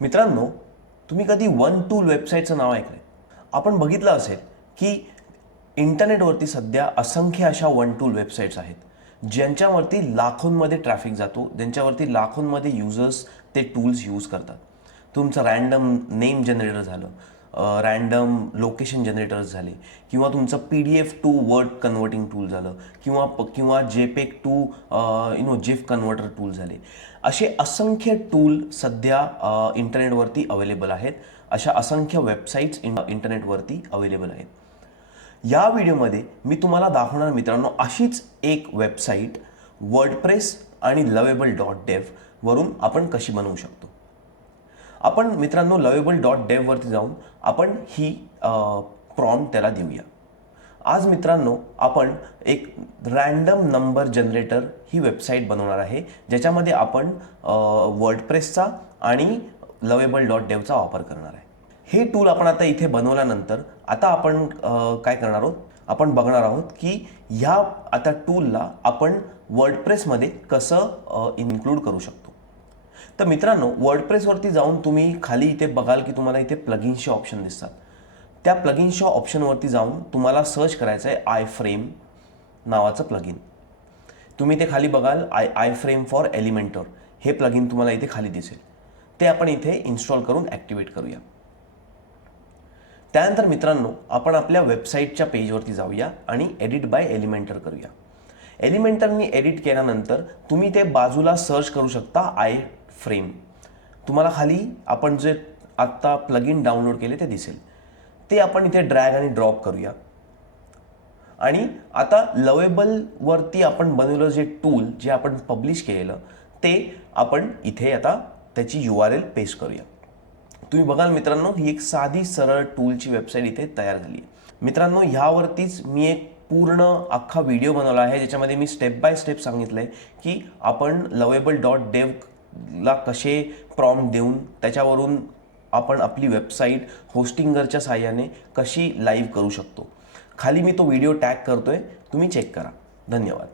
मित्रांनो तुम्ही कधी वन टूल वेबसाईटचं नाव ऐकलं आपण बघितलं असेल की इंटरनेटवरती सध्या असंख्य अशा वन टूल वेबसाईट्स आहेत ज्यांच्यावरती लाखोंमध्ये ट्रॅफिक जातो ज्यांच्यावरती लाखोंमध्ये युजर्स ते टूल्स यूज करतात. तुमचं रँडम नेम जनरेटर झालं रँडम लोकेशन जनरेटर्स झाले. किंवा तुमचं P D F to word converting tool झालं. किंवा प किंवा JPEG to you know GIF converter tool झाले. असे असंख्य टूल सध्या इंटरनेटवरती अवेलेबल आहेत. अशा असंख्य वेबसाईट्स इन इंटरनेटवरती अवेलेबल आहेत. या व्हिडिओमध्ये मी तुम्हाला दाखवणार मित्रांनो अशीच एक वेबसाईट वर्डप्रेस आणि लवेबल डॉट डेव्ह वरून आपण कशी बनवू शकतो. आपण मित्रांनो लवेबल डॉट डेव्हवरती जाऊन आपण ही प्रॉम त्याला देऊया. आज मित्रांनो आपण एक रँडम नंबर जनरेटर ही वेबसाईट बनवणार आहे ज्याच्यामध्ये आपण वर्डप्रेसचा आणि लवेबल डॉट डेवचा वापर करणार आहे. हे टूल आपण आता इथे बनवल्यानंतर आता आपण काय करणार आहोत? आपण बघणार आहोत की ह्या आता टूलला आपण वर्डप्रेसमध्ये कसं इन्क्लूड करू शकतो. तर मित्रांनो वर्डप्रेसवरती जाऊन तुम्ही खाली इथे बघाल की तुम्हाला इथे प्लगिन्सचे ऑप्शन दिसतात. त्या प्लगिन्सच्या ऑप्शनवरती जाऊन तुम्हाला सर्च करायचं आहे आय फ्रेम नावाचं प्लगिन तुम्ही ते खाली बघाल I iframe for Elementor हे प्लगिन तुम्हाला इथे खाली दिसेल. ते आपण इथे इन्स्टॉल करून ॲक्टिवेट करूया. त्यानंतर मित्रांनो आपण आपल्या वेबसाईटच्या पेजवरती जाऊया आणि एडिट बाय एलिमेंटर करूया. एलिमेंटरनी एडिट केल्यानंतर तुम्ही ते बाजूला सर्च करू शकता आय फ्रेम. तुम्हाला खाली आपण जे आत्ता प्लगिन डाउनलोड केले ते दिसेल. ते आपण इथे ड्रॅग आणि ड्रॉप करूया. आणि आता लवेबलवरती आपण बनवलं जे टूल जे आपण पब्लिश केलेलं ते आपण इथे आता त्याची यू आर एल पेस्ट करूया. तुम्ही बघाल मित्रांनो ही एक साधी सरळ टूलची वेबसाईट इथे तयार झाली आहे. मित्रांनो ह्यावरतीच मी एक पूर्ण अख्खा व्हिडिओ बनवला आहे ज्याच्यामध्ये मी स्टेप बाय स्टेप सांगितलं आहे की आपण लवेबल डॉट ला कसे प्रॉम्प्ट देऊन त्याच्यावरून आपण आपली वेबसाईट होस्टिंगरच्या साहाय्याने कशी लाईव्ह करू शकतो. खाली मी तो व्हिडिओ टॅग करतोय तुम्ही चेक करा. धन्यवाद.